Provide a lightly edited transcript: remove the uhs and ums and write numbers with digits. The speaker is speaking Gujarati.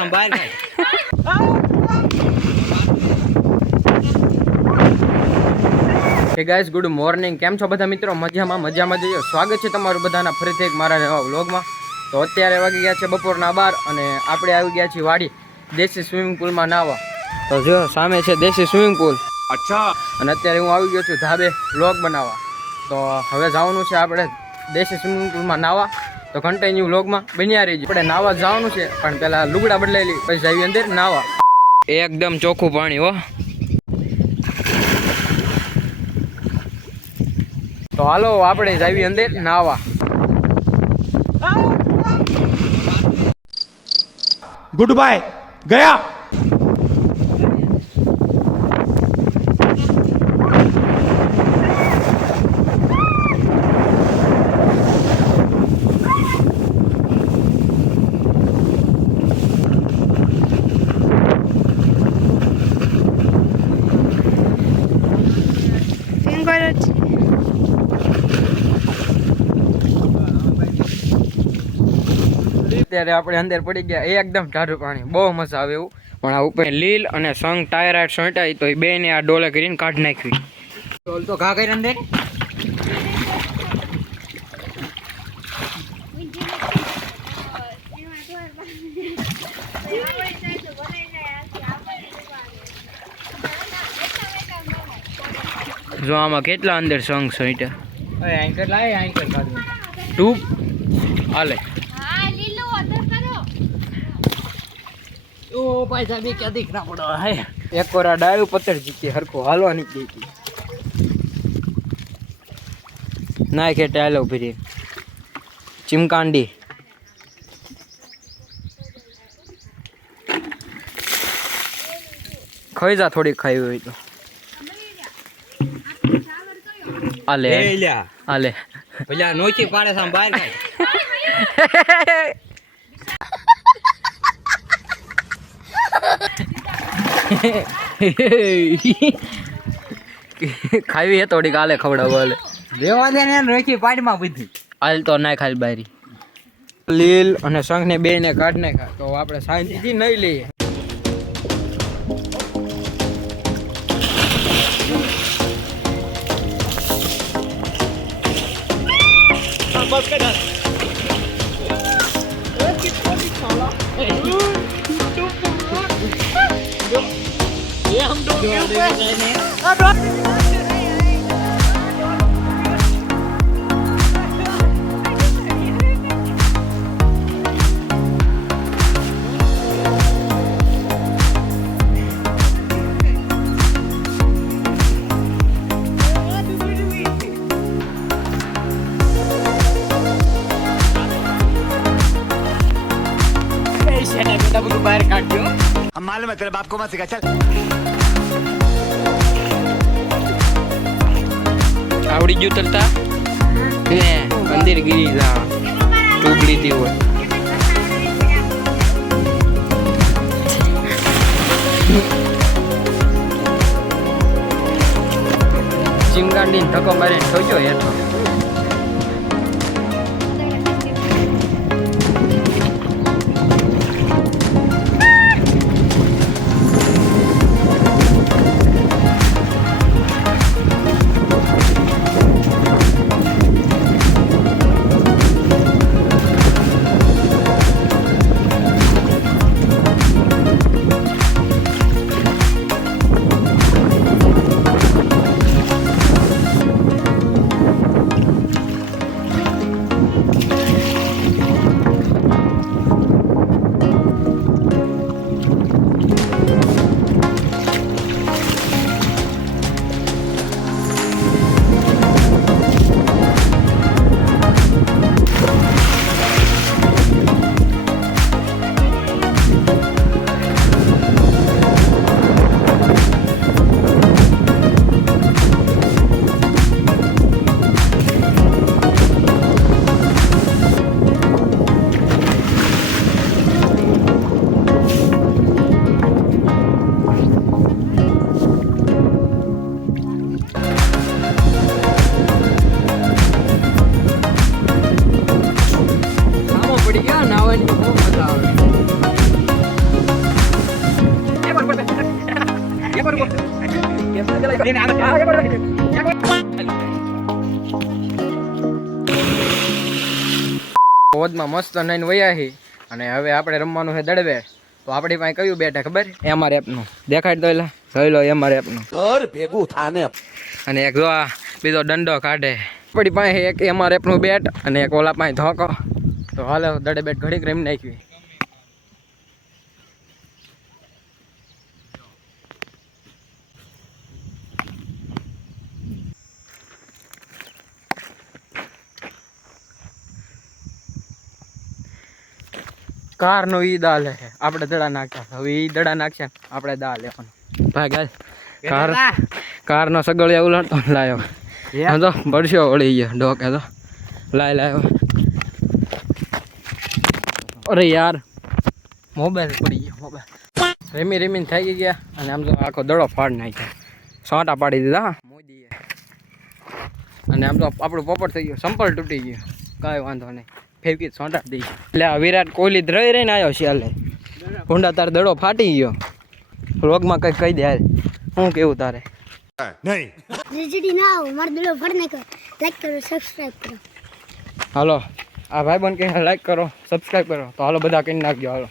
હે ગાઈસ, ગુડ મોર્નિંગ. કેમ છો બધા મિત્રો? મજામાં જઈએ. સ્વાગત છે તમારું બધાના ફરીથી એક મારા નવા વ્લોગમાં. તો અત્યારે વાગી ગયા છે બપોરના 12 અને આપણે આવી ગયા છીએ વાડી દેશી સ્વિમિંગ પુલમાં નાહવા. તો જો સામે છે દેશી સ્વિમિંગ પુલ. અચ્છા. અને અત્યારે હું આવી ગયો છું ધાબે વ્લોગ બનાવવા. તો હવે જવાનું છે આપણે દેશી સ્વિમિંગ પુલમાં નાહવા. તો કન્ટિન્યુ વ્લોગમાં બન્યા રહીજો. આપણે નાહવા જવાનું છે, પણ પહેલા લુગડા બદલાયેલી પછી આવી અંદર નાહવા. એકદમ ચોખ્ખું પાણી હો. તો હાલો આપણે જાવી અંદર નાવા. ગુડ બાય ગયા. અત્યારે આપણે અંદર પડી ગયા. એકદમ ટાઢું પાણી, બહુ મજા આવે એવું. પણ આ ઉપર લીલ અને સંગ ટાયરાઇડ સોંટાઈ તો એ બે ને આ ડોલે કરીને કાઢી નાખવી. ડોલ તો ઘા કરી અંદર. જો આમાં કેટલા અંદર સંગ સોંટ્યા. એન્કર લાય, એન્કર કાઢવું. ટૂબ હાલે. ઓ પૈસા બી ક્યાં દીકરા પડો હે. એક વાર આ ડાળું પથ્થર જીતી હરખો હાલવા નીકળી ગઈ. ના કે ટાયલો ફરી ચિમકાંડી. ખાઈ જા, થોડી ખાઈ હોય તો હાલે હાલે. પેલા નોચી પાડે સામ બહાર ખાય. ખાવી હે થોડીક હાલે ખવડાવો હાલે. રેવા દે ને રોકી પાડમાં બધી હાલ તો ના ખાલી બારી. લીલ અને શંખ ને બે ને કાઢ નાખ્યા. તો આપણે શાંતિથી નહીં લઈએ. બસ કર. हम लोग बाहर काट दो. हम मालूम है तेरे बाप को मत सिखा. चल आवड़ी गયું તરતા ને મંદિર ગીરી જા ટૂબડી થી હોય. ચિમકાંડી ધક્કો મારીને ઠોક્યો હેઠો. હોદમાં મસ્ત નાઈને વયા છે અને હવે આપણે રમવાનું છે દડબે. તો આપણી પાસે કયું બેટ છે ખબર? MRFનું. દેખાડ દો એટલે જોઈ લો MRFનું ઘર ભેગું થાને. અને એક જો આ બીજો દંડો કાઢે. આપણી પાસે એક MRFનું બેટ અને એક ઓલા પાસે ધોકો. તો હાલો દડે બેટ ઘડીક રમી નાખવી. કાર નો ઈ દા લે આપણે દડા નાખ્યા. હવે ઈ દડા નાખશે ને આપણે દા લેવાનું. ભાઈ ગાય કાર નો સગળિયા ઉલાડતો લાયો. હા તો બળશો વળી ગયો ડોકે તો લાયો. અરે યાર મોબાઈલ પડી ગયો. મોબાઈલ રમીને થઈ ગયા અને આમ તો આખો દડો ફાડ નાખ્યો. સોટા પાડી દીધા મોદીએ. અને આમ તો આપણું પોપટ થઈ ગયો. સંપલ તૂટી ગયો. કાંઈ વાંધો નહીં, ફેંકી સોટા દઈ. એટલે આ વિરાટ કોહલી રહી રહીને આવ્યો શિયાલે. ભૂંડા તાર દડો ફાટી ગયો. રોગમાં કંઈક કહી દે યાર. શું કેવું તારે? નહીં જીજીડી ના આવો મારો દડો ફાડ નાખ્યો. લાઈક કરો, સબસ્ક્રાઇબ કરો. હાલો આ ભાઈબંધ કે લાઈક કરો, સબસ્ક્રાઈબ કરો. તો હાલો બધા કરી નાખજો. હાલો.